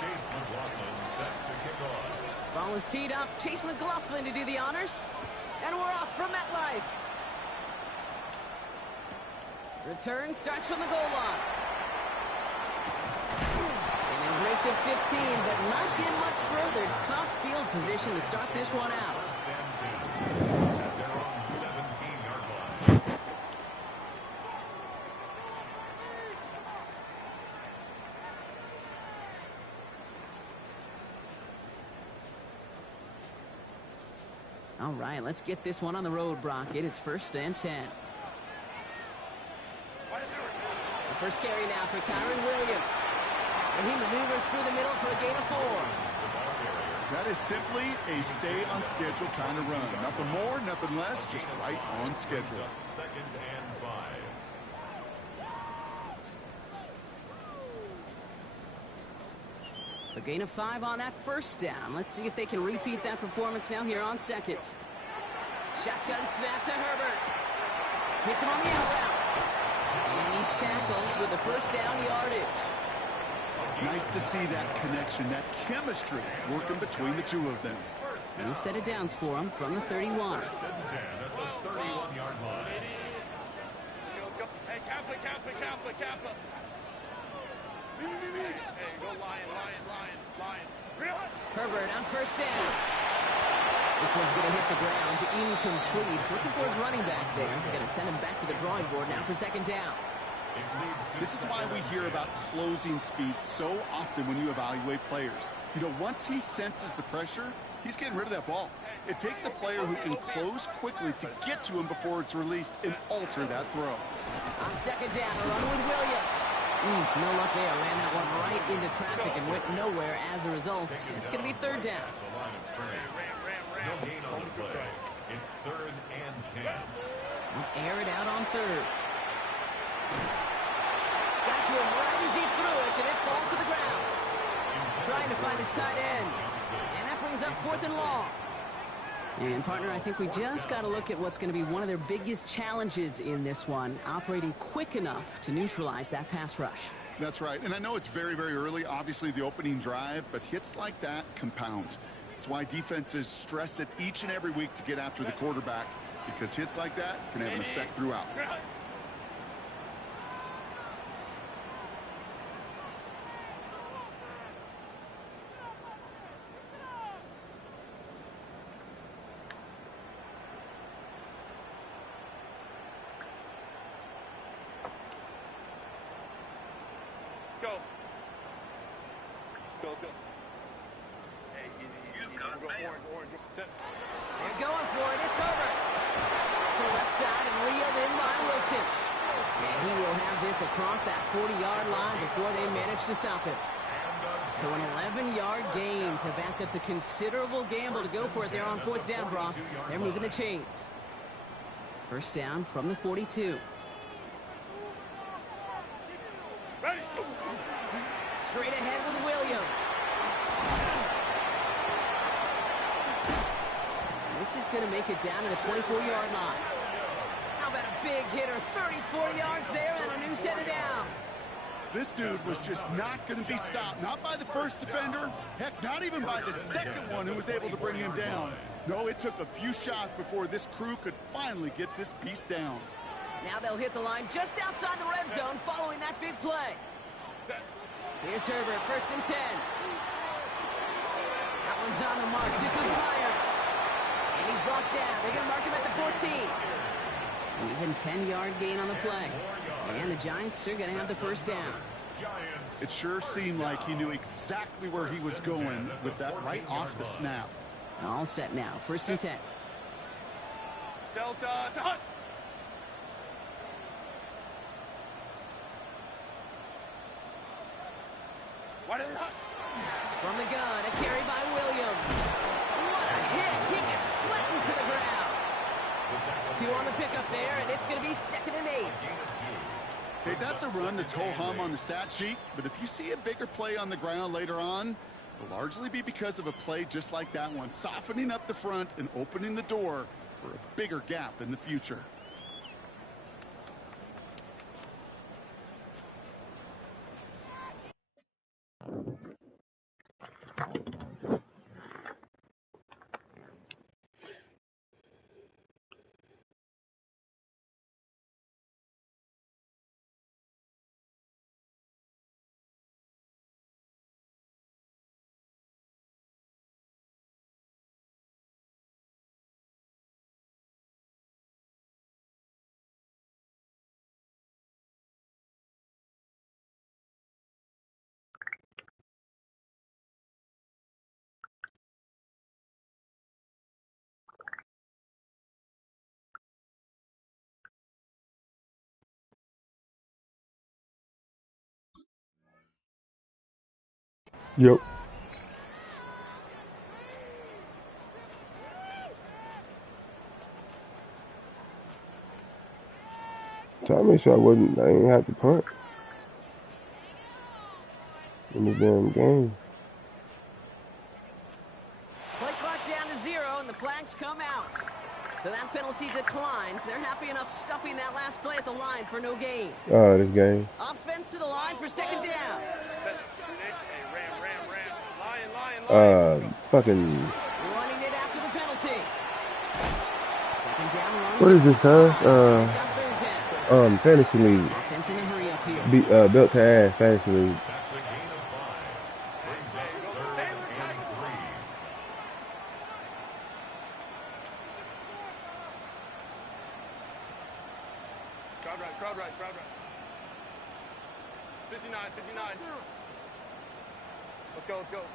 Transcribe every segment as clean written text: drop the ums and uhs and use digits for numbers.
Chase McLaughlin set to kick off. Ball is teed up. Chase McLaughlin to do the honors. And we're off from MetLife. Return starts from the goal line. And they'll break the 15, but not get much further. Tough field position to start this one out. First and 10 at their own 17-yard line. All right, let's get this one on the road, Brock. It is first and 10. The first carry now for Kyron Williams. And he maneuvers through the middle for a gain of 4. That is simply a stay on schedule kind of run. Nothing more, nothing less, just right on schedule. Second and 5. So gain of 5 on that first down. Let's see if they can repeat that performance now here on second. Shotgun snap to Herbert. Hits him on the out route. And he's tackled with the first down yardage. Nice to see that connection, that chemistry working between the two of them. New set of downs for him from the 31. First and 10 at the 31-yard line. Hey, Kappa. Hey, go Lion. Herbert on first down. This one's going to hit the ground. Incomplete. Looking for his running back there. Going to send him back to the drawing board now for second down. This is why we hear about closing speed so often when you evaluate players. You know, once he senses the pressure, he's getting rid of that ball. It takes a player who can close quickly to get to him before it's released and alter that throw. On second down, a run with Williams. No luck there. Ran that one right into traffic and went nowhere as a result. It's going to be third down. No gain on the play. It's third and 10. We'll air it out on third. Got to him right as he threw it, and it falls to the ground. Trying to find his tight end. And that brings up fourth and long. And, partner, I think we just got to look at what's going to be one of their biggest challenges in this one, operating quick enough to neutralize that pass rush. That's right. And I know it's very, very early, obviously the opening drive, but hits like that compound. It's why defenses stress it each and every week to get after the quarterback, because hits like that can have an effect throughout. Go. Hey, easy. Orange. They're going for it. It's Herbert. To the left side and reeled in by Wilson. And he will have this across that 40-yard line before they manage to stop it. So an 11-yard gain to back up the considerable gamble to go for it there on fourth down, Brock. They're moving the chains. First down from the 42. Ready. Straight ahead with Williams. And this is going to make it down to the 24-yard line. How about a big hitter? 34 yards there and a new set of downs. This dude was just not going to be stopped. Not by the first defender. Heck, not even by the second one who was able to bring him down. No, it took a few shots before this crew could finally get this piece down. Now they'll hit the line just outside the red zone following that big play. Here's Herbert, first and 10. That one's on the mark. Jacoby Myers. And he's brought down. They're going to mark him at the 14. Even 10-yard gain on the play. And the Giants are going to have the first down. It sure seemed like he knew exactly where he was going with that right off the snap. All set now, first and 10. Delta, hut. From the gun, a carry by Williams. What a hit! He gets flattened to the ground. 2 on the pickup there, and it's going to be second and 8. Okay, that's a run that's ho-hum on the stat sheet, but if you see a bigger play on the ground later on, it'll largely be because of a play just like that one, softening up the front and opening the door for a bigger gap in the future. Yep. Trying to make sure I didn't have to punt in the damn game. Play clock down to 0, and the flags come out. So that penalty declines. They're happy enough stuffing that last play at the line for no gain. Oh, this game. Offense to the line for second down. Fucking. Running it after the penalty. Second down run. What is this, huh? Fantasy league. Offense in a hurry up here. Built to ass fantasy league. That's a gain of 5. Brings up 3rd and 3. Crowd right. 59. Let's go. 12.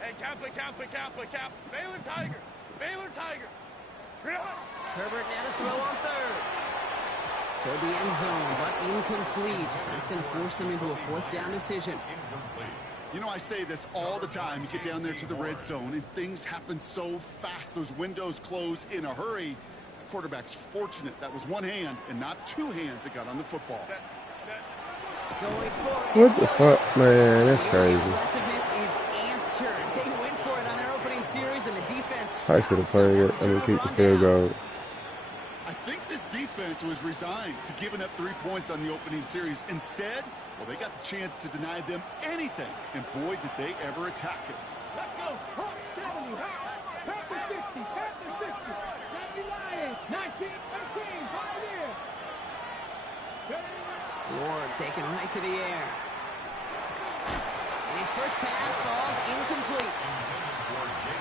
Hey, cap. Baylor Tiger. Herbert now to throw on 3rd. Toward the end zone, but incomplete. That's going to force them into a 4th down decision. Incomplete. You know, I say this all the time. You get down there to the red zone, and things happen so fast. Those windows close in a hurry. The quarterback's fortunate that was one hand and not two hands that got on the football. Going for it. What the fuck, man? That's crazy. Aggressiveness is answered. They went for it on their opening series, and the defense I should have played it. I mean, keep the field goal. I think this defense was resigned to giving up 3 points on the opening series. Instead, well, they got the chance to deny them anything, and boy, did they ever attack it. Let's go. 70, Panther 60, Panther 60, 70 Lions, 19, 13, Pioneer. Ward taken right to the air. And his first pass falls incomplete.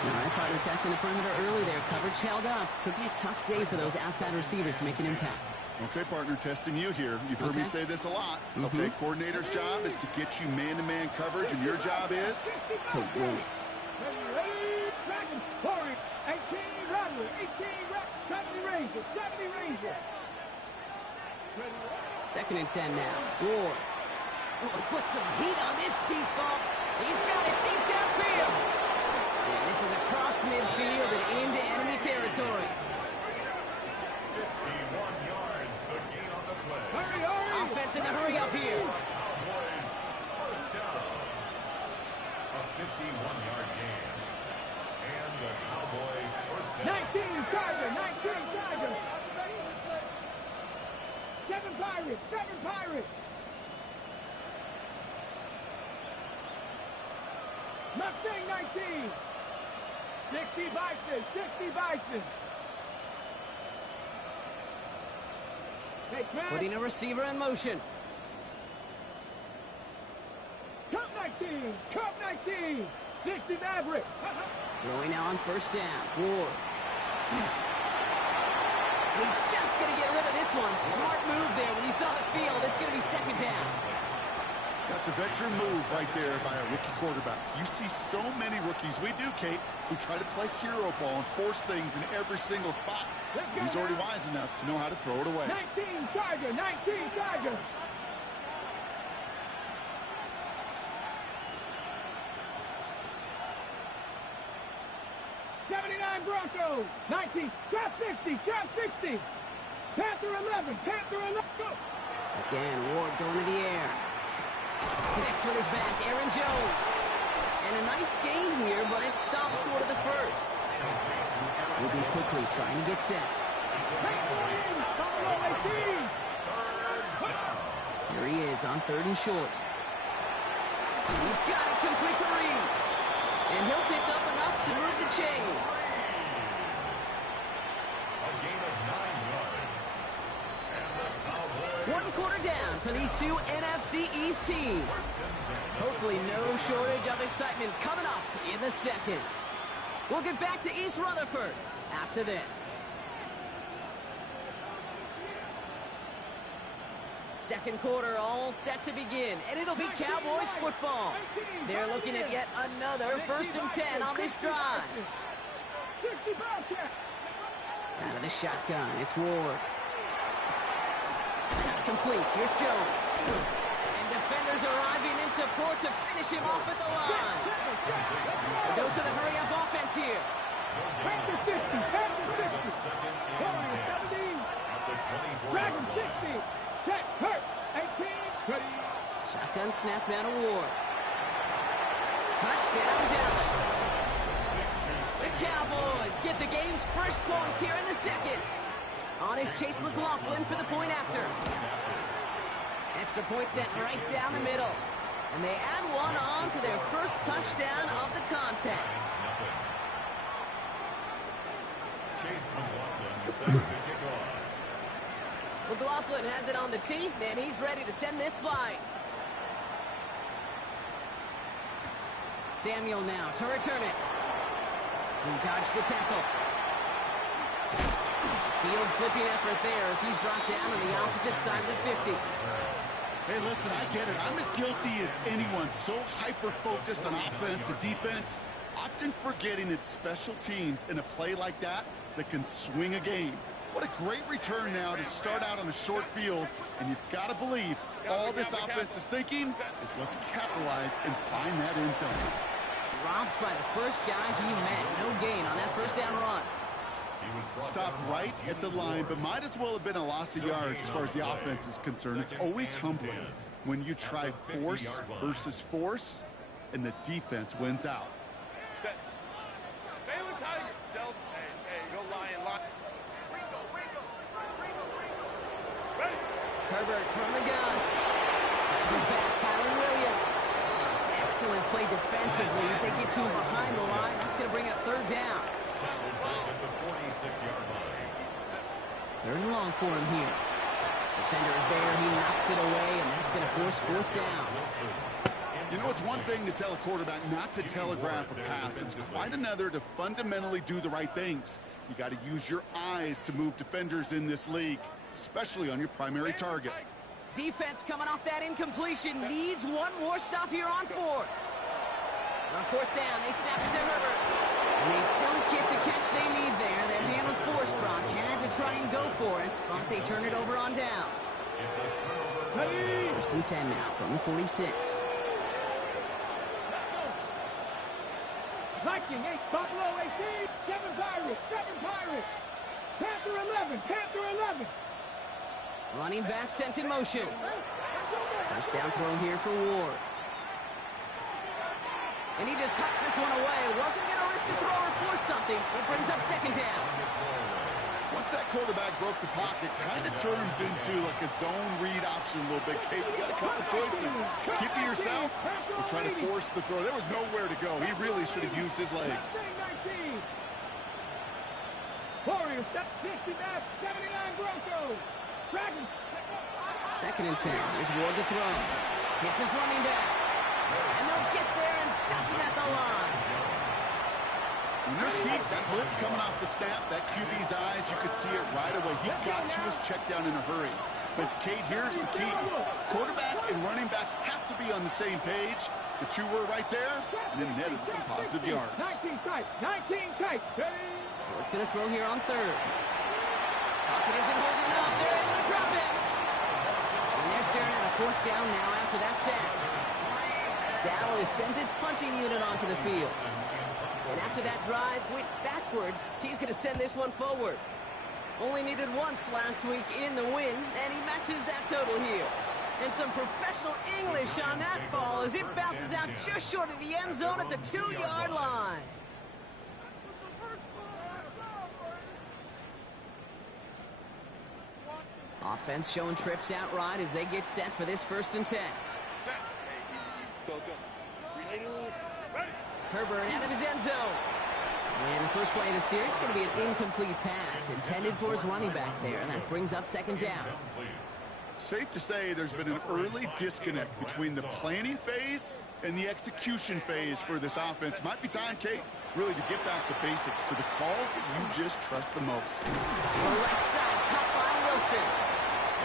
All right, partner testing the perimeter early there. Coverage held up. Could be a tough day for those outside receivers to make an impact. Okay, partner, testing you here. You've heard me say this a lot. Okay, coordinator's job is to get you man-to-man coverage, and your job is to win it. Dragon, 18 Rattler, 18 Ranger, 70 Ranger. 2nd and 10 now. Ward. Oh, put some heat on this deep ball. He's got it deep downfield. And this is across midfield and aimed to enemy territory. 51 yards, the gain on the play. Offense in the hurry up here. Cowboys first down. A 51-yard gain. And the Cowboy first down. 19 Tiger. 7 Pirates. Mustang 19. 60 Bison. Hey, Putting a receiver in motion. Cup 19. 60 Maverick. Throwing now on first down. Ward. He's just going to get rid of this one. Smart move there. When he saw the field, it's going to be 2nd down. That's a veteran move right there by a rookie quarterback. You see so many rookies, we do, Kate, who try to play hero ball and force things in every single spot. He's already wise enough to know how to throw it away. 19 Tiger. 79 Broncos. 19. Trap 60. Panther 11. Go. Again, Ward going to the air. Connects with his back, Aaron Jones. And a nice game here, but it stops short of the first. Moving quickly, trying to get set. Here he is on 3rd and short. He's got it complete to Reed. And he'll pick up enough to move the chains. A gain of 9 yards. And the Cowboys. 1 quarter down for these two NFC East teams. Hopefully no shortage of excitement coming up in the second. We'll get back to East Rutherford after this. Second quarter all set to begin, and it'll be Cowboys football. They're looking at yet another 1st and 10 on this drive. Out of the shotgun, it's Ward. That's complete. Here's Jones. And defenders arriving in support to finish him off at the line. A dose of the hurry-up offense here. Panther 50, Panther 50. Warriors 17. Dragon 60. Check, hurt. 18. Ready. Shotgun snap now to Ward. Touchdown, Dallas. The Cowboys get the game's first points here in the second. On is Chase McLaughlin for the point after. Extra point set right down the middle. And they add one on to their first touchdown of the contest. Chase McLaughlin set to kick off. McLaughlin has it on the tee, and he's ready to send this flight. Samuel now to return it. He dodged the tackle. Field flipping effort there as he's brought down on the opposite side of the 50. Hey, listen, I get it. I'm as guilty as anyone. So hyper-focused on offense and defense, often forgetting it's special teams in a play like that can swing a game. What a great return now to start out on a short field, and you've got to believe all this offense is thinking is let's capitalize and find that end zone. Dropped by the first guy he met. No gain on that first down run. Stopped right at the line, but might as well have been a loss of yards as far as the offense is concerned. It's always humbling when you try force versus force, and the defense wins out. Set. Baylor Tiger. Delta. Hey, go Lion, Lion. Ready. Herbert from the gun. It's his back, Kylan Williams. Excellent play defensively as they get to him behind the line. That's going to bring up third down. Third and long for him here. Defender is there. He knocks it away, and that's going to force fourth down. You know, it's one thing to tell a quarterback not to telegraph a pass. It's quite another to fundamentally do the right things. You got to use your eyes to move defenders in this league, especially on your primary target. Defense coming off that incompletion needs one more stop here on fourth. On fourth down, they snap it to Herbert. And they don't get the catch they need there. Their hand was forced. Brock had to try and go for it, but they turn it over on downs. Ready. First and 10 now from the 46. Viking 8, Buffalo 18, 7 Pirates, 7 Pirates. Panther 11, Panther 11. Running back sent in motion. First down throw here for Ward. And he just hucks this one away. Wasn't going to risk a throw or force something. It brings up second down. Once that quarterback broke the pocket, kind of turns into like a zone read option a little bit. Kate, you got a couple choices. Keep it yourself or try to force the throw. There was nowhere to go. He really should have used his legs. 19. Warriors, 60 back, 79 Broncos. Dragons. Second and 10. Here's Ward to throw. Hits his running back. And they'll get there and stop him at the line. When there's heat, that blitz coming off the snap, that QB's eyes, you could see it right away. He got to his check down in a hurry. But, Kate, here's the key. Quarterback and running back have to be on the same page. The two were right there, and then netted some positive yards. 19 tight, 19 tight. Ward's going to throw here on third. Pocket isn't holding up. They're able to drop it. And they're staring at a fourth down now after that sack. Dallas sends its punching unit onto the field. And after that drive went backwards, he's going to send this one forward. Only needed once last week in the win, and he matches that total here. And some professional English on that ball as it bounces out just short of the end zone at the 2-yard line. Offense showing trips out right as they get set for this first and 10. Herbert out of his end zone. And the first play of the series is going to be an incomplete pass intended for his running back there, and that brings up second down. Safe to say there's been an early disconnect between the planning phase and the execution phase for this offense. Might be time, Kate, really to get back to basics, to the calls that you just trust the most. The right side cut by Wilson.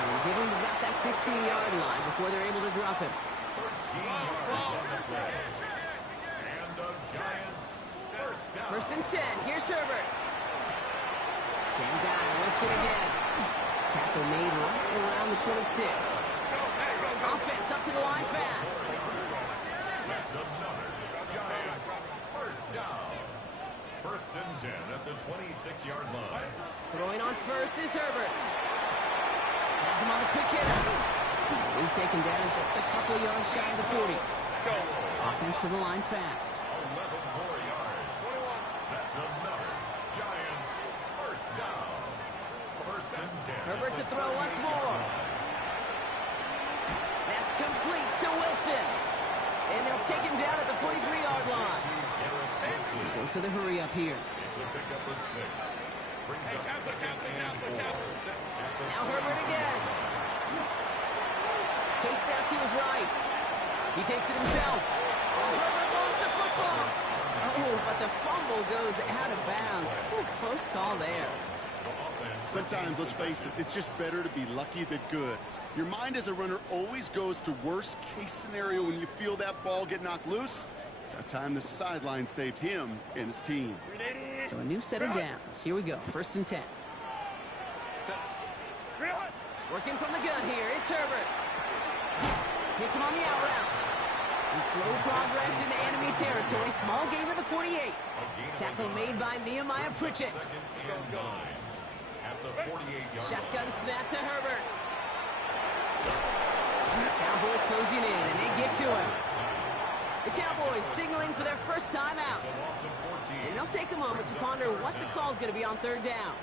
And we'll give him about that 15-yard line before they're able to drop him. 13 yards on the play. And the Giants first down. First and 10. Here's Herbert. Same guy, Wilson again. Tackle made right around the 26. Offense up to the line fast. That's another Giants first down. First and 10 at the 26-yard line. Throwing on first is Herbert. Has him on the quick hitter. He's taken down just a couple yards shy of the 40. Offense to the line fast. 11 more yards. That's another Giants first down. First and 10. Herbert to throw once more. That's complete to Wilson. And they'll take him down at the 43-yard line. He goes to the hurry up here. It's a pickup of 6. Brings up second and 4. Now Herbert again. Chased out to his right. He takes it himself. Oh, Herbert lost the football. Oh, but the fumble goes out of bounds. Ooh, close call there. Sometimes, let's face it, it's just better to be lucky than good. Your mind as a runner always goes to worst case scenario when you feel that ball get knocked loose. That time the sideline saved him and his team. So a new set of downs. Here we go. First and 10. Working from the gun here. It's Herbert. Hits him on the out route. And slow progress into enemy territory. Small gain of the 48. Tackle made by Nehemiah Pritchett. Shotgun snap to Herbert. Cowboys closing in, and they get to him. The Cowboys signaling for their first time out. And they'll take a moment to ponder what the call is going to be on third down.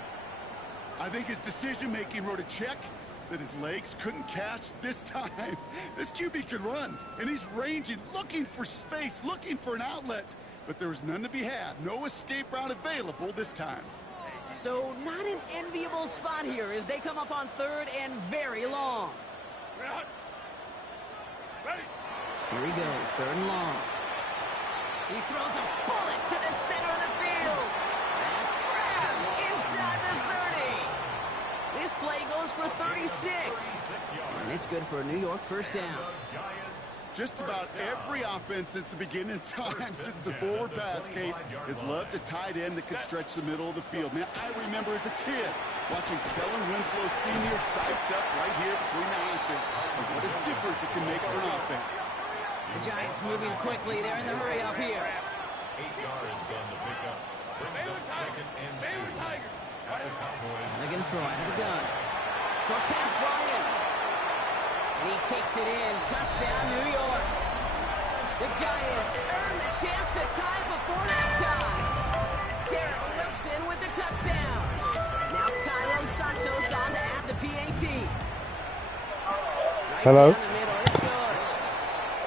I think his decision-making wrote a check that his legs couldn't catch this time. This QB can run, and he's ranging, looking for space, looking for an outlet. But there was none to be had. No escape route available this time. So not an enviable spot here as they come up on third and very long. Here he goes, third and long. He throws a bullet to the center of the field. That's grabbed inside the 30. This play goes for 36. And it's good for a New York first down. Just about every offense since the beginning of time, since the forward pass, Kate, has loved a tight end that could stretch the middle of the field. Man, I remember as a kid watching Kellen Winslow Sr. dice up right here between the hashes. And what a difference it can make for an offense. The Giants moving quickly. They're in the hurry up here. 8 yards on the pickup. Brings up second and 2. At the Cowboys. They're going to throw out of the gun. Short pass brought in. And he takes it in. Touchdown, New York. The Giants earn the chance to tie before halftime. Garrett Wilson with the touchdown. Now Kylo Santos on to add the PAT. Right Hello? down the middle. It's good.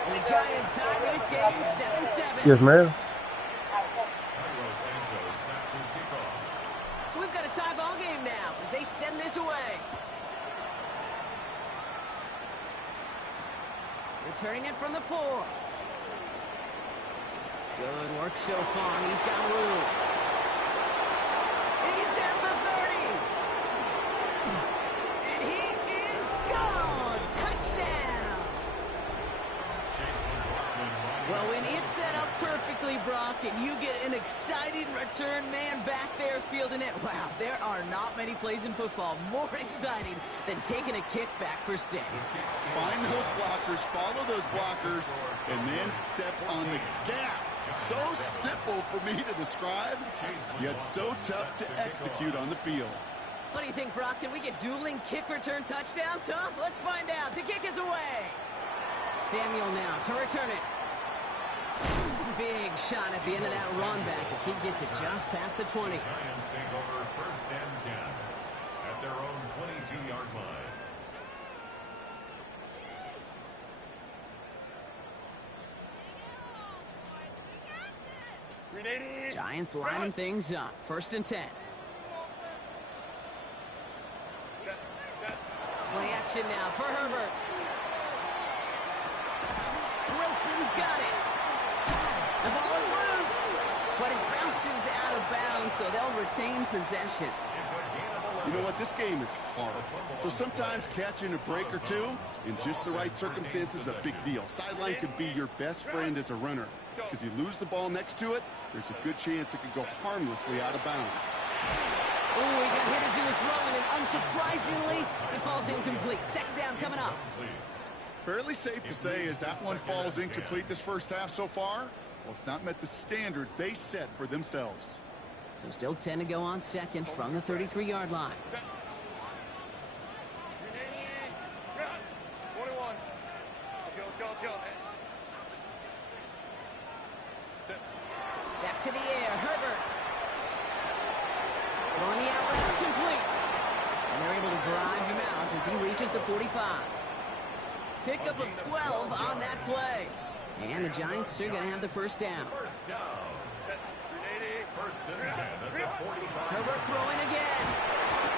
And the Giants tie this game 7-7. Yes, ma'am. So we've got a tie ball game now as they send this away. Returning it from the 4. Good work so far. He's got room. He's at the 30. And he is gone. Touchdown. Well, when it's set up perfectly, Brock, and you get an exciting return man back there fielding it, wow, there are not many plays in football more exciting than taking a kick back for 6. Find those blockers, follow those blockers, and then step on the gas. So simple for me to describe, yet so tough to execute on the field. What do you think, Brock? Can we get dueling kick return touchdowns, huh? Let's find out. The kick is away. Samuel now to return it. Big shot at the end of that run back as he gets it just past the 20. Giants take over first and 10 at their own 22-yard line. Giants lining things up. First and 10. Play action now for Herbert. Wilson's got it. The ball is loose, but it bounces out of bounds, so they'll retain possession. You know what? This game is hard. So sometimes catching a break or two in just the right circumstances is a big deal. Sideline could be your best friend as a runner because you lose the ball next to it, there's a good chance it could go harmlessly out of bounds. Ooh, he got hit as he was throwing, and unsurprisingly, it falls incomplete. Second down coming up. Fairly safe to say as that one falls incomplete this first half so far, well, it's not met the standard they set for themselves. So still 10 to go on second from the 33-yard line. 21. Let's go. Back to the air, Herbert. Throwing the out route complete. And they're able to drive him out as he reaches the 45. Pickup of 12 on that play. And the Giants are going to have the first down. First down. First and 10 at the 45. Herbert throwing again.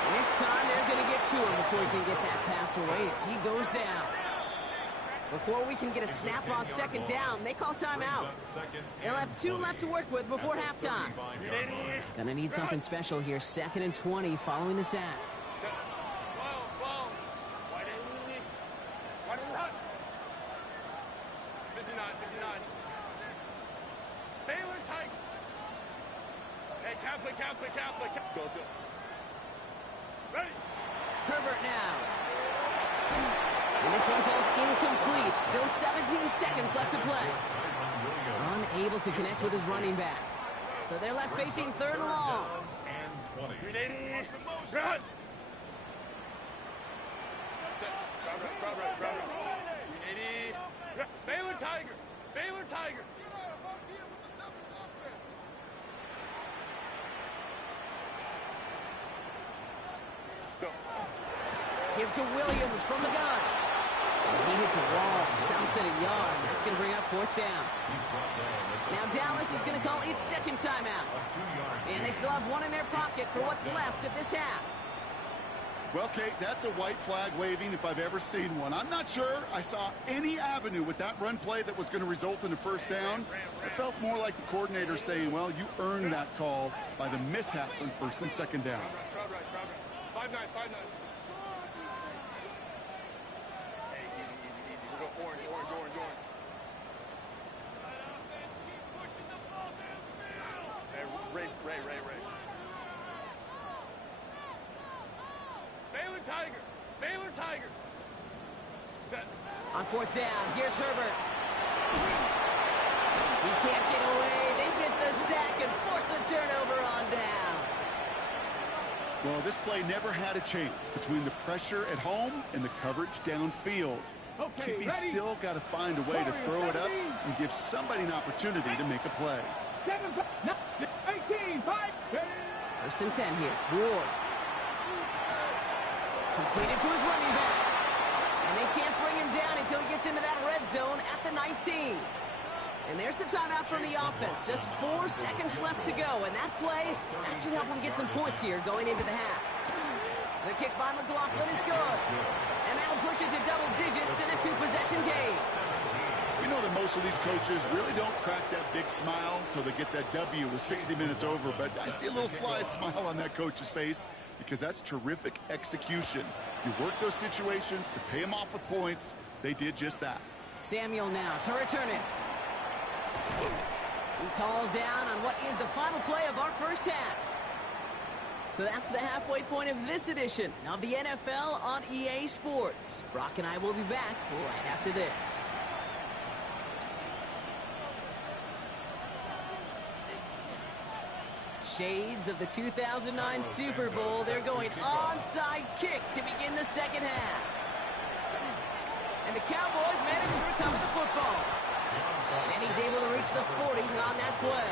And this time they're going to get to him before he can get that pass away as he goes down. Before we can get a snap on second down, they call timeout. They'll have 2 left to work with before halftime. Gonna need something special here. 2nd and 20 following the sack. Herbert now. And this one falls incomplete. Still 17 seconds left to play. Unable to connect with his running back. So they're left facing 3rd and long. And 20. Baylor Tiger. Give to Williams from the gun. He hits a wall, stops at a yard. That's going to bring up 4th down. Now Dallas is going to call its second timeout. And they still have 1 in their pocket for what's left of this half. Well, Kate, that's a white flag waving if I've ever seen one. I'm not sure I saw any avenue with that run play that was going to result in a first down. It felt more like the coordinator saying, well, you earned that call by the mishaps on 1st and 2nd down. 5-9. Hey, easy. We'll go orange. Hey, Ray. Baylor Tiger. Set. On 4th down, here's Herbert. He can't get away. They get the sack and force a turnover on down. Well, this play never had a chance between the pressure at home and the coverage downfield. Okay, He's ready? still got to find a way to throw it up and give somebody an opportunity to make a play. 18, 5. 1st and 10 here. Ward. Completed to his running back. And they can't bring him down until he gets into that red zone at the 19. And there's the timeout from the offense. Just 4 seconds left to go. And that play actually helped them get some points here going into the half. The kick by McLaughlin is good. And that'll push it to double digits in a 2-possession game. You know that most of these coaches really don't crack that big smile until they get that W with 60 minutes over. But I see a little sly smile on that coach's face because that's terrific execution. You work those situations to pay them off with points. They did just that. Samuel now to return it. He's hauled down on what is the final play of our first half. So that's the halfway point of this edition of the NFL on EA Sports. Brock and I will be back right after this. Shades of the 2009 Super Bowl. They're going onside kick to begin the second half. And the Cowboys manage to recover the football. And he's able to reach the 40 on that play.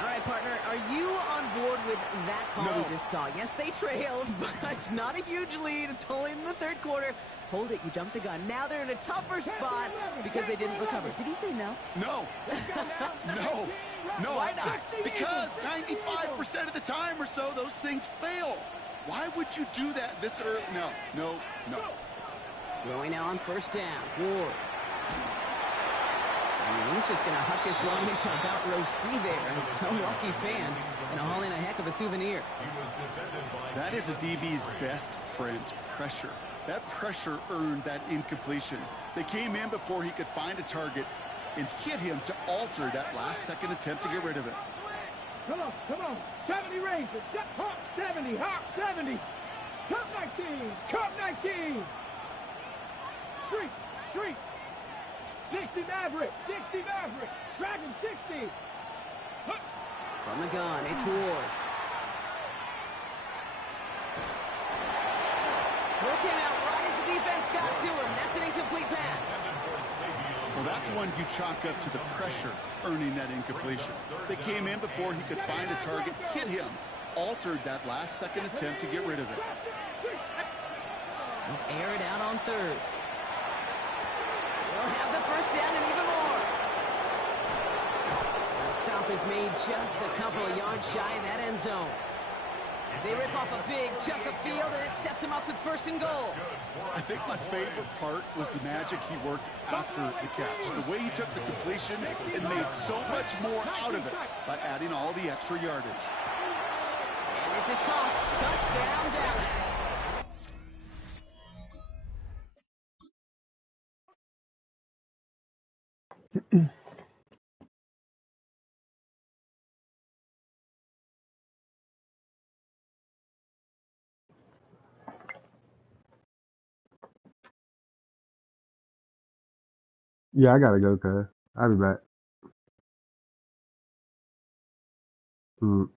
All right, partner, are you on board with that call we just saw? Yes, they trailed, but it's not a huge lead. It's only in the 3rd quarter. Hold it, you jumped the gun. Now they're in a tougher spot because they didn't recover. Did he say no? No. No. Why not? Because 95% of the time or so, those things fail. Why would you do that this early? No. Throwing now on 1st down. Ward. And he's just going to huck this one into about row C there. And some lucky fan and haul in a heck of a souvenir. That is a DB's best friend, pressure. That pressure earned that incompletion. They came in before he could find a target and hit him to alter that last-second attempt to get rid of it. Come on, come on. 70 Rangers. Hawk 70, Hawk 70. Cup 19, Cup 19. Street, Street. 60 Maverick, 60 Maverick. Dragon 60. From the gun, it's Ward. Throw came out right as the defense got to him. That's an incomplete pass. Well, that's one you chalk up to the pressure earning that incompletion. They came in before he could find a target, hit him, altered that last second attempt to get rid of it. They'll air it out on third. They'll have the first down and even more. The stop is made just a couple of yards shy of that end zone. They rip off a big chunk of field, and it sets them up with first and goal. I think my favorite part was the magic he worked after the catch. The way he took the completion and made so much more out of it by adding all the extra yardage. And this is caught. Touchdown, Dallas. Yeah, I gotta go, cuz. I'll be back. Mm.